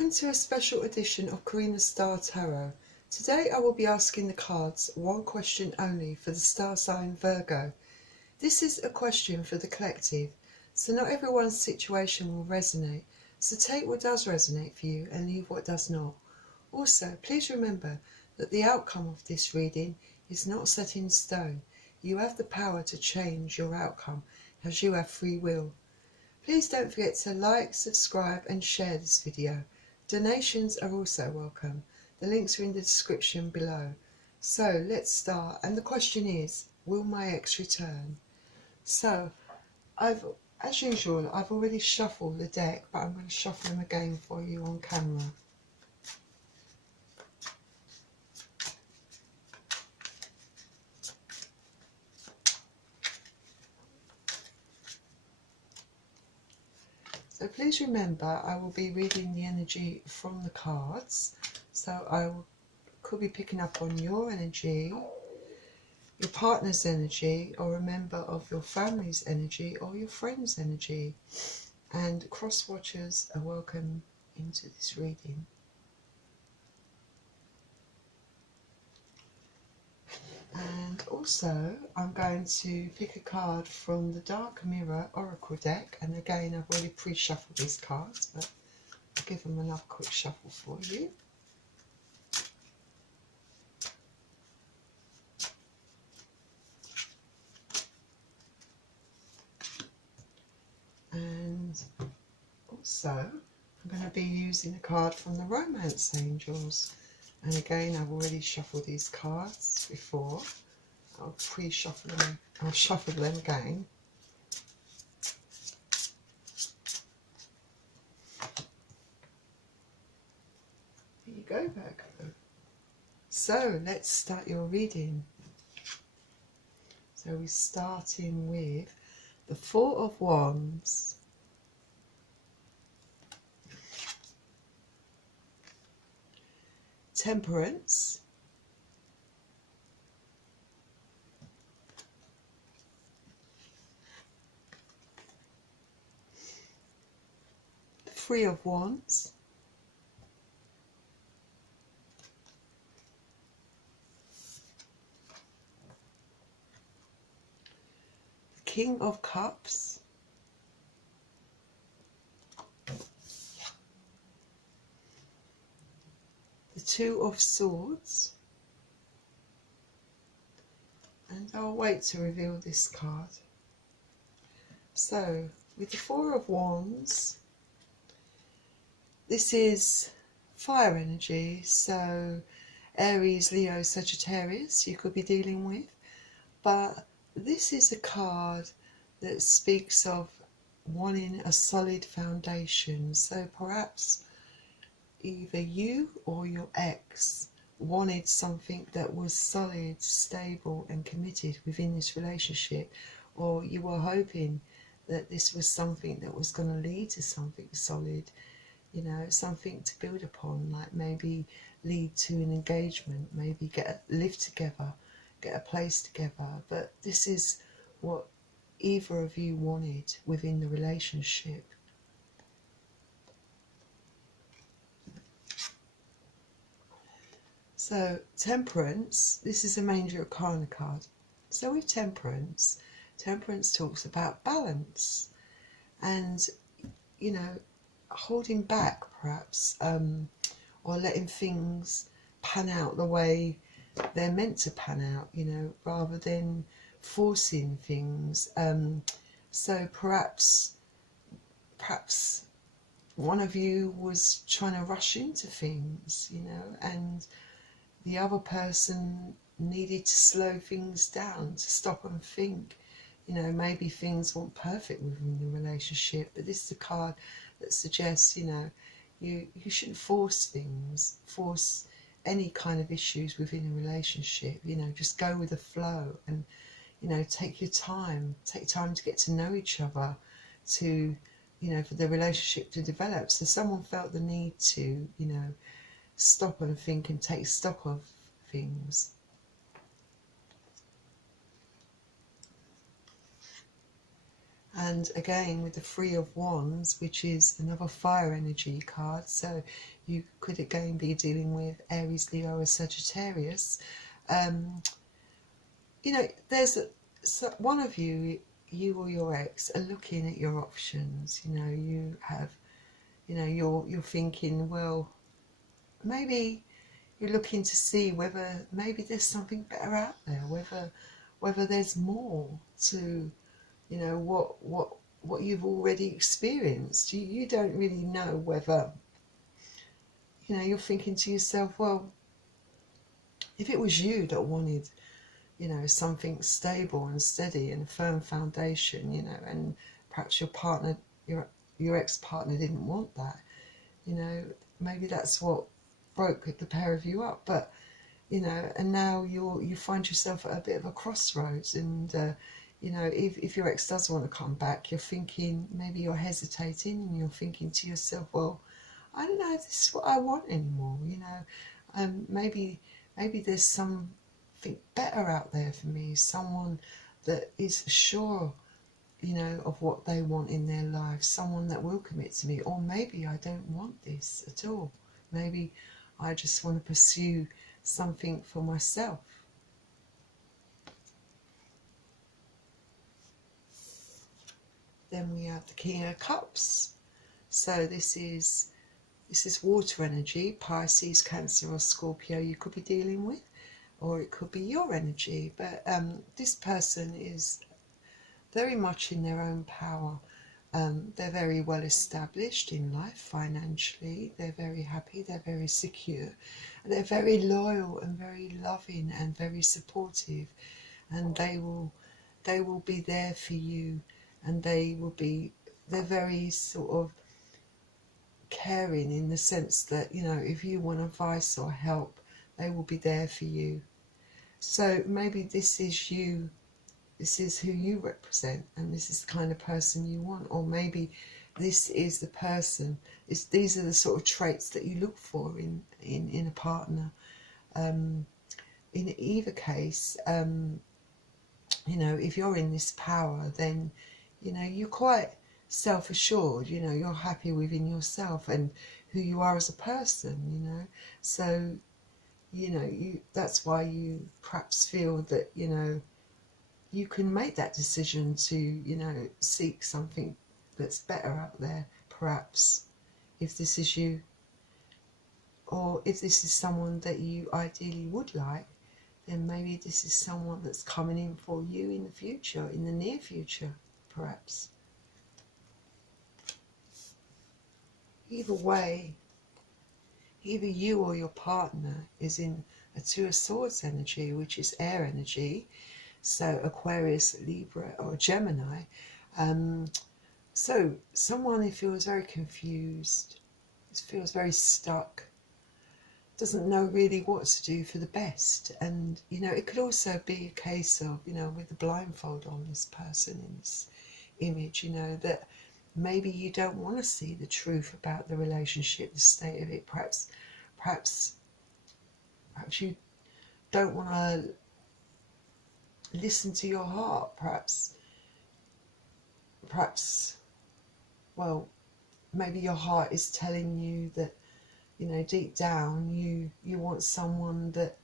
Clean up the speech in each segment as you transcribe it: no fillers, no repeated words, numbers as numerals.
Welcome to a special edition of Karina's Star Tarot. Today I will be asking the cards one question only for the star sign Virgo. This is a question for the collective, so not everyone's situation will resonate, so take what does resonate for you and leave what does not. Also, please remember that the outcome of this reading is not set in stone. You have the power to change your outcome as you have free will. Please don't forget to like, subscribe and share this video. Donations are also welcome. The links are in the description below. So let's start, and the question is, will my ex return? So as usual, I've already shuffled the deck, but I'm going to shuffle them again for you on camera. So please remember, I will be reading the energy from the cards. So could be picking up on your energy, your partner's energy, or a member of your family's energy, or your friend's energy. And cross watchers are welcome into this reading. And also, I'm going to pick a card from the Dark Mirror Oracle deck. And again, I've already pre-shuffled these cards, but I'll give them another quick shuffle for you. And also, I'm going to be using a card from the Romance Angels. And again, I've already shuffled these cards before. I'll pre-shuffle them. I'll shuffle them again. There you go, Virgo. So let's start your reading. So we're starting with the Four of Wands, Temperance, the Three of Wands, the King of Cups, the Two of Swords, and I'll wait to reveal this card. So with the Four of Wands, this is fire energy, so Aries, Leo, Sagittarius you could be dealing with, but this is a card that speaks of wanting a solid foundation. So perhaps either you or your ex wanted something that was solid, stable and committed within this relationship, or you were hoping that this was something that was going to lead to something solid, you know, something to build upon, like maybe lead to an engagement, maybe live together, get a place together. But this is what either of you wanted within the relationship. So Temperance, this is a Major Arcana card. So with Temperance, Temperance talks about balance and, you know, holding back perhaps, or letting things pan out the way they're meant to pan out, you know, rather than forcing things. So perhaps one of you was trying to rush into things, you know, and the other person needed to slow things down, to stop and think. You know, maybe things weren't perfect within the relationship, but this is a card that suggests, you know, you shouldn't force things, force any kind of issues within a relationship. You know, just go with the flow and, you know, take your time, take time to get to know each other, to, you know, for the relationship to develop. So someone felt the need to, you know, stop and think and take stock of things. And again with the Three of Wands, which is another fire energy card, so you could again be dealing with Aries, Leo or Sagittarius. You know, there's one of you or your ex are looking at your options. You know, you have, you know, you're thinking, well, maybe you're looking to see whether maybe there's something better out there, whether there's more to, you know, what you've already experienced. You don't really know whether, you know, you're thinking to yourself, well, if it was you that wanted, you know, something stable and steady and a firm foundation, you know, and perhaps your partner, your ex-partner didn't want that, you know, maybe that's what broke the pair of you up. But, you know, and now you find yourself at a bit of a crossroads, and you know, if your ex does want to come back, you're thinking, maybe you're hesitating and you're thinking to yourself, well, I don't know if this is what I want anymore, you know. Maybe there's something better out there for me, someone that is sure, you know, of what they want in their life, someone that will commit to me. Or maybe I don't want this at all. Maybe I just want to pursue something for myself. Then we have the King of Cups. So this is water energy, Pisces, Cancer or Scorpio you could be dealing with, or it could be your energy. But this person is very much in their own power. They're very well established in life financially. They're very happy. They're very secure. They're very loyal and very loving and very supportive. And they will be there for you. And they're very sort of caring in the sense that, you know, if you want advice or help, they will be there for you. So maybe this is you. This is who you represent, and this is the kind of person you want. Or maybe this is the person, these are the sort of traits that you look for in a partner. In either case, you know, if you're in this power, then, you know, you're quite self-assured, you know, you're happy within yourself and who you are as a person, you know. So, you know, that's why you perhaps feel that, you know, you can make that decision to, you know, seek something that's better out there, perhaps, if this is you. Or if this is someone that you ideally would like, then maybe this is someone that's coming in for you in the future, in the near future, perhaps. Either way, either you or your partner is in a Two of Swords energy, which is air energy, so Aquarius, Libra or Gemini. So someone who feels very confused, feels very stuck, doesn't know really what to do for the best. And, you know, it could also be a case of, you know, with the blindfold on this person in this image, you know, that maybe you don't want to see the truth about the relationship, the state of it. Perhaps you don't want to listen to your heart. Perhaps, well, maybe your heart is telling you that, you know, deep down you want someone that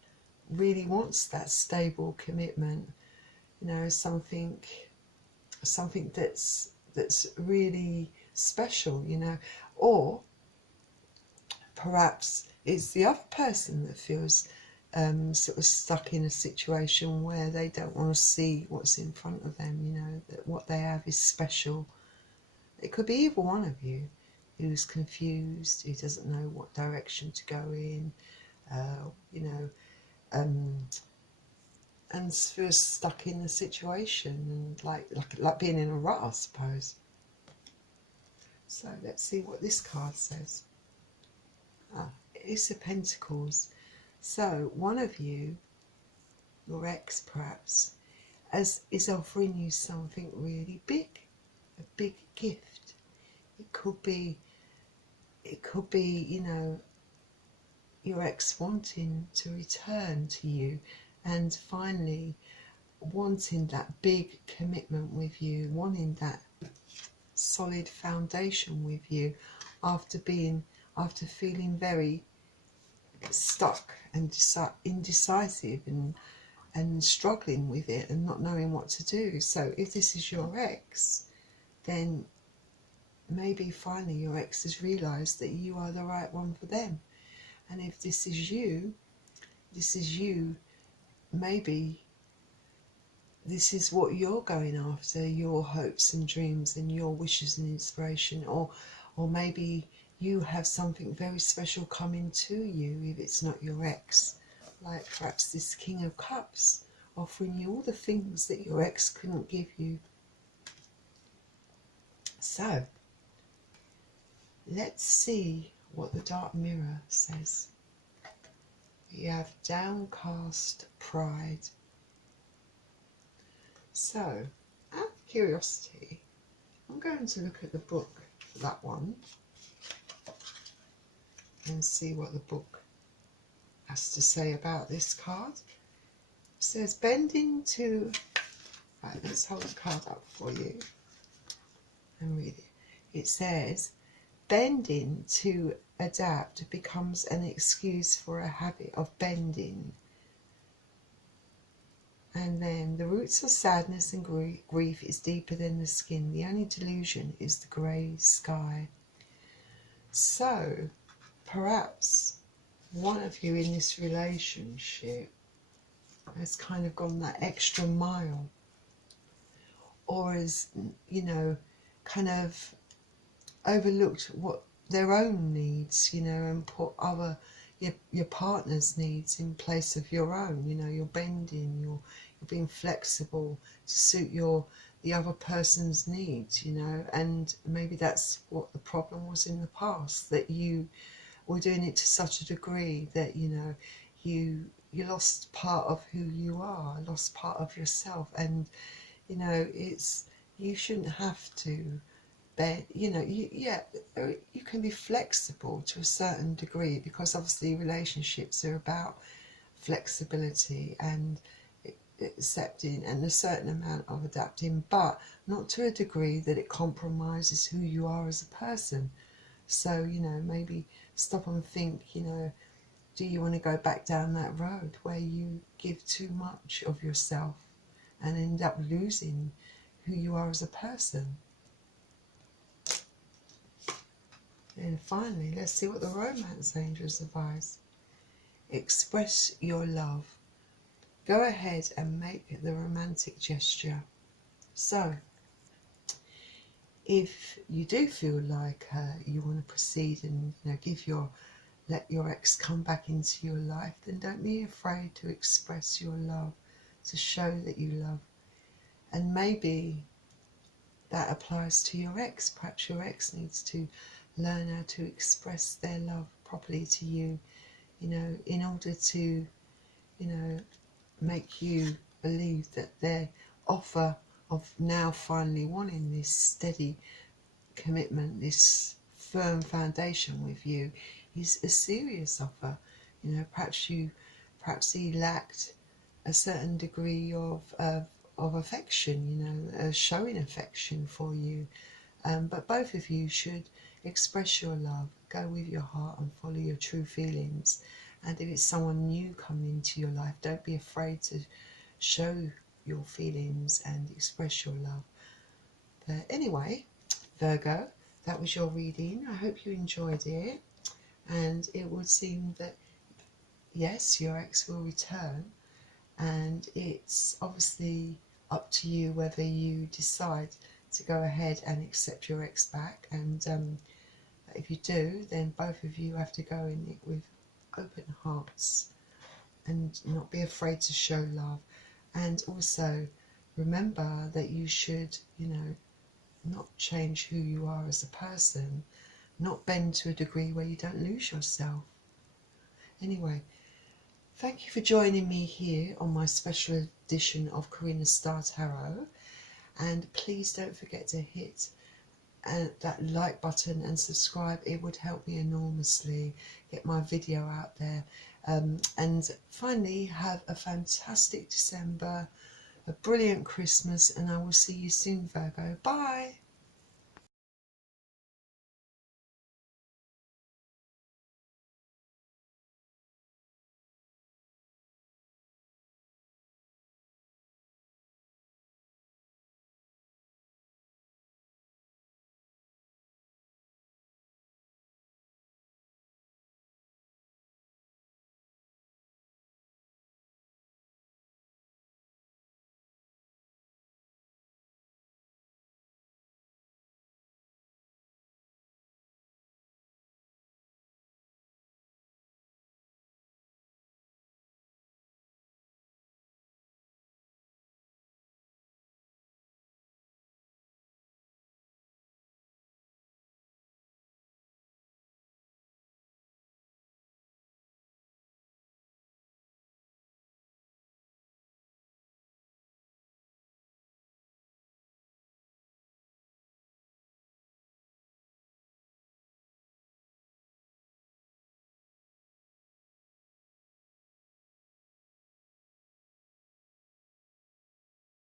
really wants that stable commitment, you know, something that's really special, you know. Or perhaps it's the other person that feels sort of stuck in a situation where they don't want to see what's in front of them, you know, that what they have is special. It could be either one of you who's confused, who doesn't know what direction to go in, you know, and feels stuck in the situation and like being in a rut, I suppose. So let's see what this card says. Ace of Pentacles. So one of you, your ex perhaps, is offering you something really big, a big gift. It could be, you know, your ex wanting to return to you and finally wanting that big commitment with you, wanting that solid foundation with you after feeling very stuck and indecisive and struggling with it and not knowing what to do. So if this is your ex, then maybe finally your ex has realised that you are the right one for them. And if this is you, maybe this is what you're going after, your hopes and dreams and your wishes and inspiration, or maybe you have something very special coming to you if it's not your ex, like perhaps this King of Cups offering you all the things that your ex couldn't give you. So let's see what the dark mirror says. You have downcast pride. So, out of curiosity, I'm going to look at the book for that one and see what the book has to say about this card. It says, bending to... Right, let's hold the card up for you and read it. It says, bending to adapt becomes an excuse for a habit of bending. And then the roots of sadness and grief is deeper than the skin. The only delusion is the grey sky. So perhaps one of you in this relationship has kind of gone that extra mile, or has, you know, kind of overlooked what their own needs, you know, and put your partner's needs in place of your own. You know, you're bending, you're being flexible to suit the other person's needs, you know, and maybe that's what the problem was in the past, that you were doing it to such a degree that, you know, you lost part of who you are, lost part of yourself. And, you know, you shouldn't have to bend, you know, you can be flexible to a certain degree, because obviously relationships are about flexibility and accepting and a certain amount of adapting, but not to a degree that it compromises who you are as a person. So, you know, maybe stop and think, you know, do you want to go back down that road where you give too much of yourself and end up losing who you are as a person? And finally, let's see what the romance angels advise. Express your love. Go ahead and make the romantic gesture. So, if you do feel like you want to proceed and, you know, let your ex come back into your life, then don't be afraid to express your love, to show that you love. And maybe that applies to your ex. Perhaps your ex needs to learn how to express their love properly to you, you know, in order to, you know, make you believe that their offer of now finally wanting this steady commitment, this firm foundation with you, is a serious offer. You know, perhaps he lacked a certain degree of affection, you know, showing affection for you. But both of you should express your love, go with your heart and follow your true feelings. And if it's someone new coming into your life, don't be afraid to show your feelings and express your love. But anyway, Virgo, that was your reading. I hope you enjoyed it. And it would seem that, yes, your ex will return. And it's obviously up to you whether you decide to go ahead and accept your ex back. And if you do, then both of you have to go in it with open hearts and not be afraid to show love. And also remember that you should, you know, not change who you are as a person, not bend to a degree where you don't lose yourself. Anyway, thank you for joining me here on my special edition of Karina's Star Tarot. And please don't forget to hit that like button and subscribe. It would help me enormously get my video out there. And finally, have a fantastic December, a brilliant Christmas, and I will see you soon, Virgo. Bye.